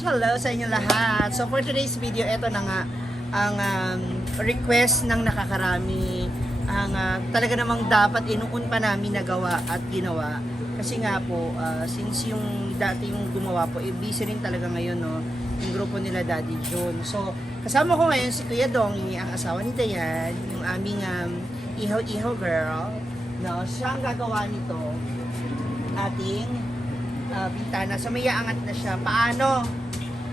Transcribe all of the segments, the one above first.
Hello sa inyo lahat. So for today's video, ito na nga ang request ng nakakarami. Ang talaga namang dapat inuun pa namin nagawa at ginawa. Kasi nga po, since yung dati yung gumawa po, busy rin talaga ngayon, no? Yung grupo nila Daddy John. So kasama ko ngayon si Kuya Dongi, ang asawa ni Dayan, yung aming ihaw-ihaw girl. No? Siya ang gagawa nito. Ating bintana. So may aangat na siya. Paano?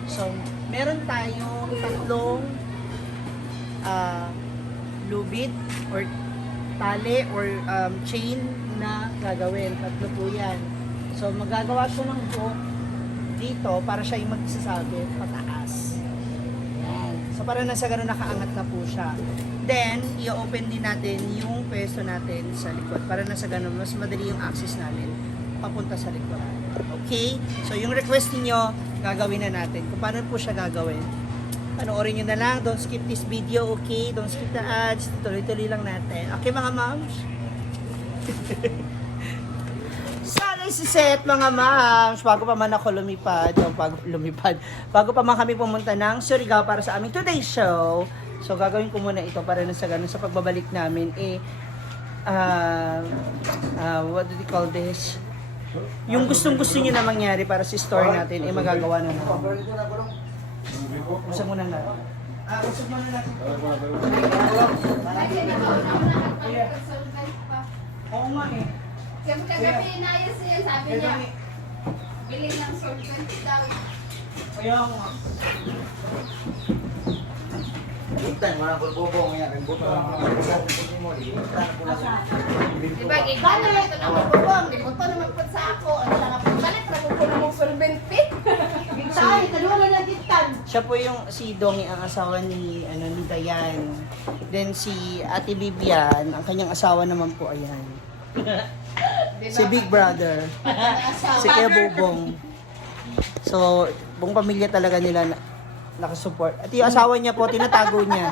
So meron tayong tatlong lubid or tali or chain na gagawin. Tatlo po yan. So magagawa siya ng hook dito para siya yung magsasabi pataas. Yan. So para nasa ganun nakaangat na po siya. Then, i-open din natin yung pwesto natin sa likod para nasa ganun mas madali yung access namin papunta sa likod. Okay? So, yung request niyo gagawin na natin. Kung paano po siya gagawin. Panoorin nyo na lang. Don't skip this video, okay? Don't skip the ads. Tuloy-tuloy lang natin. Okay, mga moms? Sana si Seth, mga moms. Bago pa man ako lumipad. Bago pa man kami pumunta ng Surigao para sa aming today's show. So, gagawin ko muna ito para na sa ganun. Sa pagbabalik namin, what do they call this? Yung gustong-gusto nyo na mangyari para sa store natin, magagawa na natin. Usap muna natin. Usap muna natin. Oo nga eh. Kasi kagabi inayos niya, sabi niya, bilhin ng solvent daw. Kaya nga. Itan, mga kulbubong yan. Diba, gigana ito na magbubong. Di mo ito naman po sa ako. Ano lang ako, balik na po na mong solvent pit. Gintay, taluwa na gitan. Siya po yung si Dongi, ang asawa ni ni Dayan. Then si Ate Bibian, ang kanyang asawa naman po ayan. Si Big Brother. Si Kuya Bubong. So, buong pamilya talaga nila nakasupport. At yung asawa niya po, tinatago niya.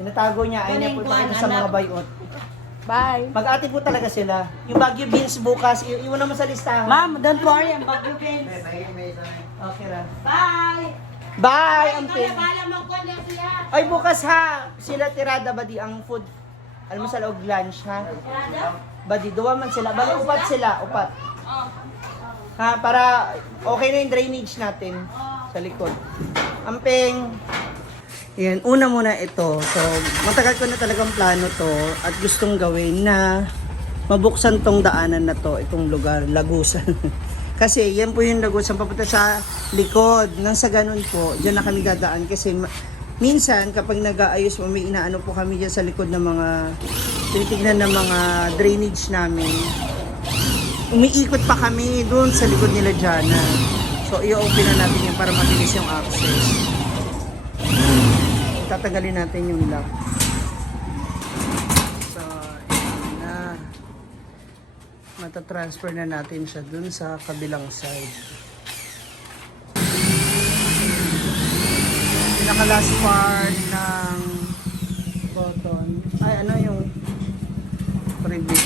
Tinatago niya, ayaw niya po ipakita sa mga bayot. Bye. Mag-ati po talaga sila. Yung Baguio Beans bukas, iwan naman sa listahan. Ma'am, don't worry, ang Baguio Beans. Okay ra. Bye. Bye, Amping. Bala mo ko na siya. Ay, bukas ha. Sila tirada ba di ang food? Alam mo sa loob lunch, ha? Badi, duwa man sila. Bali, upat sila, upat. Ha, para okay na yung drainage natin sa likod. Amping. Yan, una muna ito. So, matagal ko na talagang plano to at gustong gawin na mabuksan tong daanan na to, itong lugar, Lagusan. Kasi yan po yung Lagusan papunta sa likod. Nang sa ganun po, dyan na kami dadaan kasi minsan kapag nag-aayos mo, may inaano po kami dyan sa likod ng mga tinitignan ng mga drainage namin. Umiikot pa kami doon sa likod nila dyan. So, i-open na natin yan para mabilis yung access. Tatanggalin natin yung lock. So, yun na. Matatransfer na natin siya dun sa kabilang side. Pinaka-last part ng button. Ay, ano yung preview?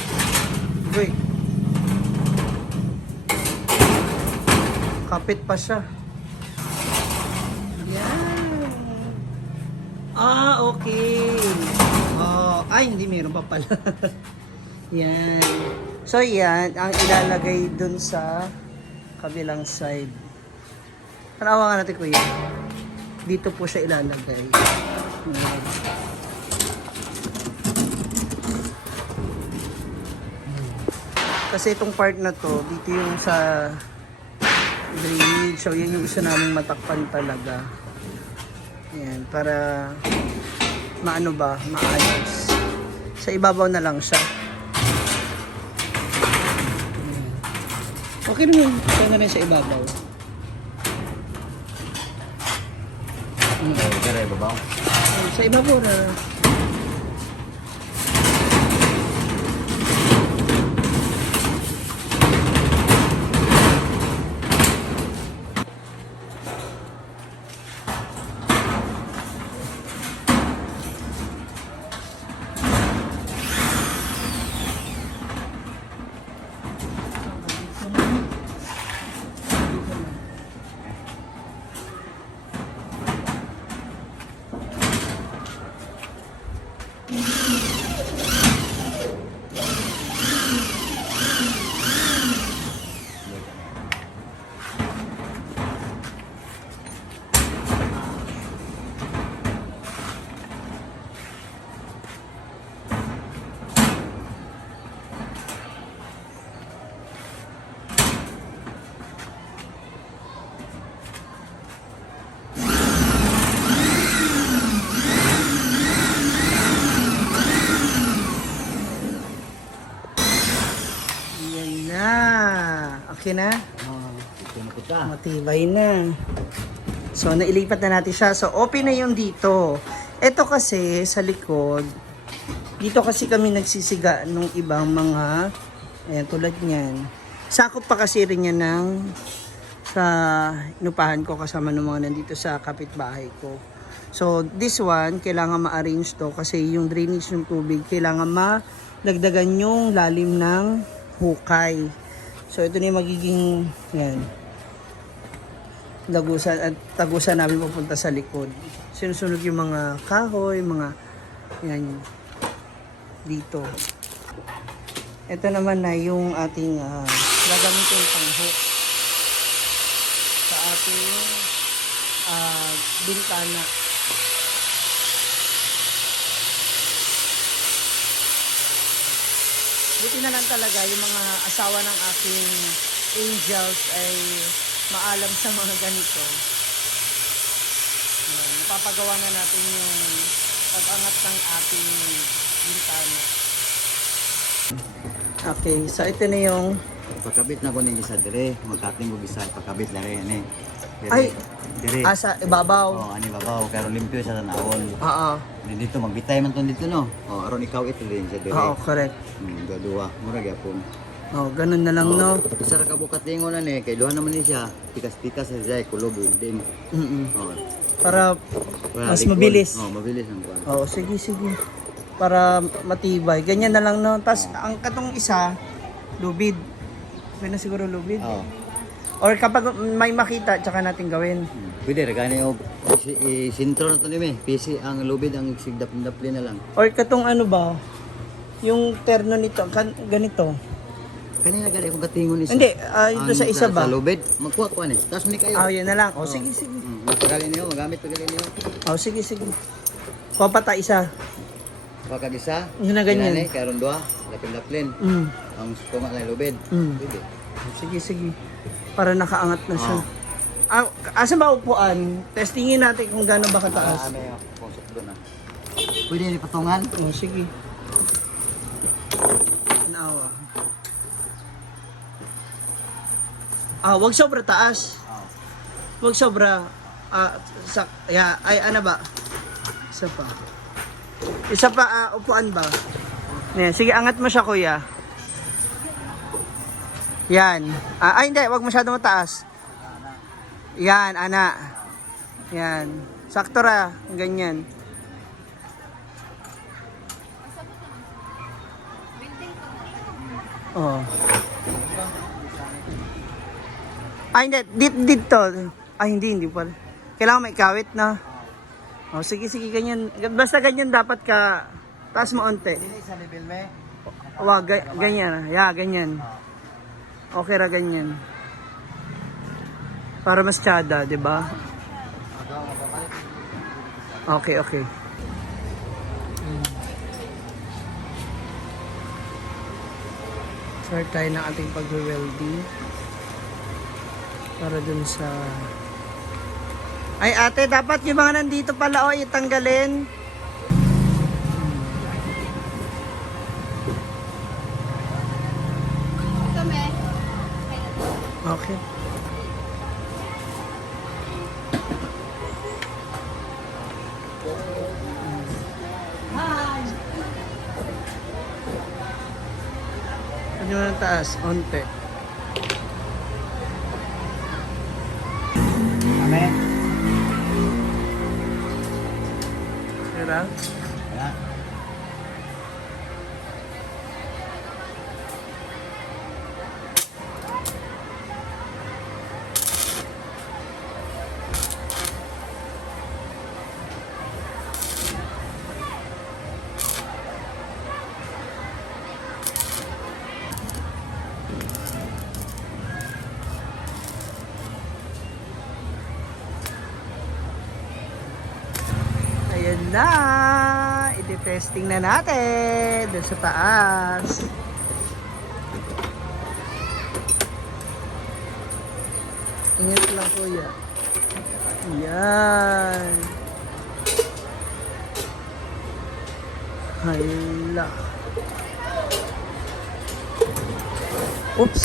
Wait. Kapit pa siya. Yan. Okay. Ay, hindi meron pa pala. Yan. So, yan. Ang ilalagay dun sa kabilang side. Tanawa nga natin, kuya. Dito po siya ilalagay. Yan. Kasi itong part na to, dito yung sa drainage. So, yan yung gusto namin matakpan talaga. Ayan, para maano ba, maayos. Sa ibabaw na lang siya. Ayan. Okay naman, kaya na rin sa ibabaw. Sa ibabaw na. malaki na. Ito na kita. Matibay na. So, nailipat na natin siya. So, open na yung dito. Ito kasi, sa likod, dito kasi kami nagsisiga nung ibang mga, ayan, tulad niyan. Sakop pa kasi rin yan ng, sa inupahan ko kasama ng mga nandito sa kapitbahay ko. So, this one, kailangan ma-arrange to kasi yung drainage ng tubig, kailangan malagdagan yung lalim ng hukay. So, ito na yung magiging, yan, lagusan at tagusan namin pupunta sa likod. Sinusunod yung mga kahoy, mga yan dito. Ito naman na yung ating gagamitin pang hook sa ating bintana. Buti na lang talaga yung mga asawa ng aking angels ay maalam sa mga ganito. Ayan, napapagawa na natin yung pag-angat ng ating bintana. Okay, so ito na yung Pagkabit na ko ng isa dire, magkating ko isa pagkabit na rin eh. Dire, ay dire. asa ibabaw. Oh, ani babaw pero limpyo sa tanawon. Oo. Dito magbitay man ton dito no. Oh, aron ikaw ito din sa dire. Oo, correct. Dua, mura gyapon. Oh, ganun na lang no. Sa ka bukatingon na ni kay duha naman ni siya. Tikas-tikas sa jay kulob din. Oh. Para mas likod. mabilis. Oh, mabilis ang kuan. Oo, sige, sige. Para matibay. Ganyan na lang no. Tapos ang katong isa, lubid. Pwede na siguro lubid. Oh. Or kapag may makita, tsaka natin gawin. Pwede ra gani og sintro na to ni PC ang lubid ang sigdap-dapli na lang. Or katong ano ba, yung terno nito, ganito. Kanina gali akong katingon ni Hindi, ito sa isa ba? Sa lubid, magkuha ko ani. Tapos ni kayo. Ah, yan na lang. O, sige, sige. Magaling niyo, magamit pa galing niyo. O, sige, sige. Kuha pa tayo isa. Pagkag isa. Yun na ganyan. Kinani, karon duha, lapin-laplin. Ang tunga na lubid. Pwede. Sige, sige. Para nakaangat na siya. Asa ba upuan? Testingin natin kung gaano ba kataas. Ano yung puso doon ah. Pwede ni patungan. O, sige. Tanawa. Wag sobra taas. Wag sobra ay ano ba? Isa pa. Isa pa upuan ba? Yan, sige angat mo siya kuya. Yan. Ay hindi, wag masyado mataas. Yan, ana. Yan. Sakto ra, ganyan. Oh. Ay, hindi. Dito. Ay, hindi pala. Kailangan may kawit na. Oh, sige, sige, ganyan. Basta ganyan dapat ka. Taas mo onte. Dili sa level me. Wag, ganyan. Yeah, ganyan. Okay ra ganyan. Para mas tsada, di ba? Okay, okay. Start tayo ng ating pag-welding. Para dun sa... Ay ate, dapat yung mga nandito pala itanggalin. Okay. Ano yung taas? Onte. Amen. Kira? Ya. Ayan na! Iti-testing na natin doon sa taas. Ingat lang kuya. Ayan. Hala. Oops.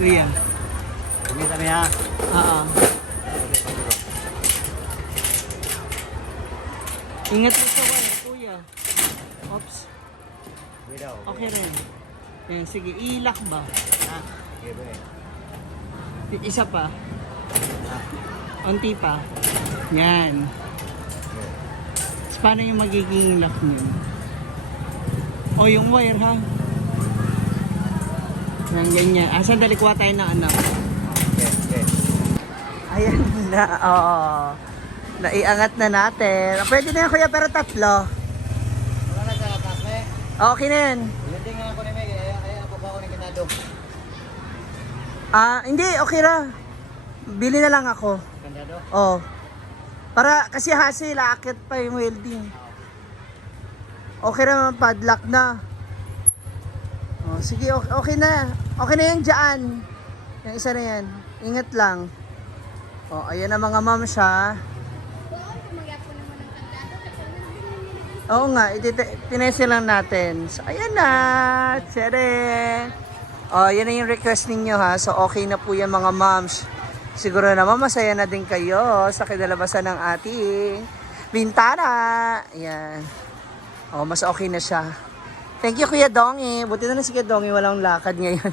Kuya. Kumita mi ha. Oo. Ingat po sa wire, kuya. Oops. Wait daw. Okay rin. Eh, sige, ilak ba? Ha? Okay ba Isa pa. Unti pa. Yan. So, paano yung magiging lock nyo? O, yung wire, ha? Yan, ganyan. Ah, sandali, kuha tayo ng ano. Okay, okay. Ayan na, oo. Naiangat na natin. Pwede na yan, kuya, pero tatlo. Wala na sa atas eh. Okay na yan. Hindi nga ako ni Meg, ay ako pa ako ni Kinado. Ah, hindi, okay ra. Bili na lang ako. Kinado? Oh. Para kasi hassle, akit pa yung welding. Okay naman, padlock na. Oh, sige, okay, okay na. Okay na yan dyan. Yung isa na yan. Ingat lang. Oh, ayan na mga ma'am siya. Oo nga, tinesin lang natin. So, ayan na. Tsere. Oh, yan na yung request ninyo ha. So, okay na po yan mga moms. Siguro naman masaya na din kayo sa kinalabasan ng ating bintana. Ayan. Oh, mas okay na siya. Thank you, Kuya Dongi. Buti na si Kuya Dongi, walang lakad ngayon.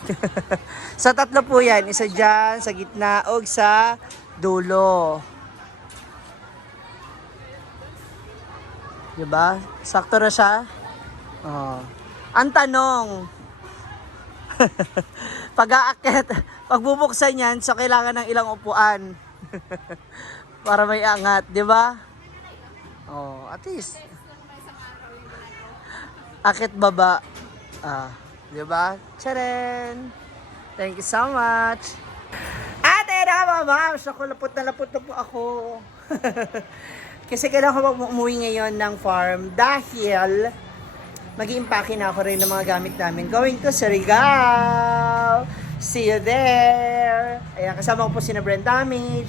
Sa tatlo po yan. Isa dyan, sa gitna, o sa dulo. Diba? Sakto na siya. Oh. Ang tanong, pag-aakyat, pagbubuksan yan, so kailangan ng ilang upuan. Para may angat, di ba? Oh, at least. Akit baba. Ah, di ba? Tcharan! Thank you so much. Ate na mga ma'am, so lapot na po ako. Kasi kailangan ko umuwi ngayon ng farm dahil mag-i-impake na ako rin ng mga gamit namin going to Surigao. See you there. Ayan, kasama ko po sina Brent Damage,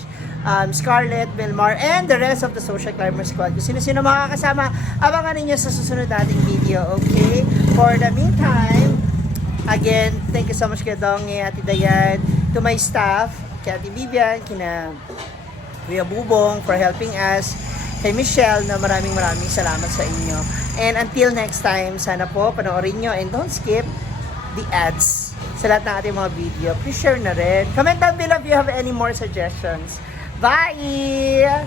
Scarlett, Belmar, and the rest of the Social Climber Squad. Kung sino-sino makakasama, abangan ninyo sa susunod nating video, okay? For the meantime, again, thank you so much kay Dongi, Ate Dayan, to my staff, kay Ate Vivian, kina Kuya Bubong for helping us, kay Michelle na maraming salamat sa inyo. And until next time, sana po panoorin nyo and don't skip the ads sa lahat ng ating mga video. Please share na rin. Comment down below if you have any more suggestions. Bye!